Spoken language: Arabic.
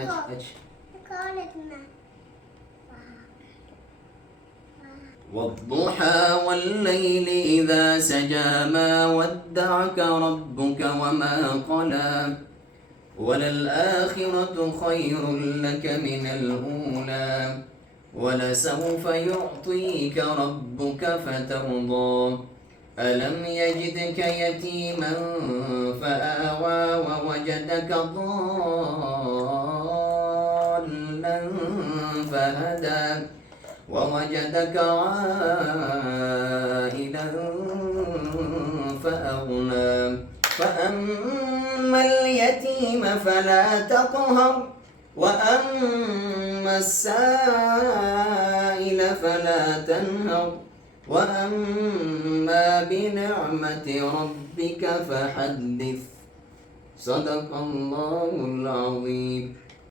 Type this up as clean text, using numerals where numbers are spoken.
أج. والضحى والليل إذا سجى ما ودعك ربك وما قلى وللآخرة خير لك من الأولى ولسوف يعطيك ربك فترضى ألم يجدك يتيما فآوى ووجدك ضالا فهدى ووجدك عائلا فأغنى فأما اليتيم فلا تقهر وأما السائل فلا تنهر وأما بنعمة ربك فحدث صدق الله العظيم.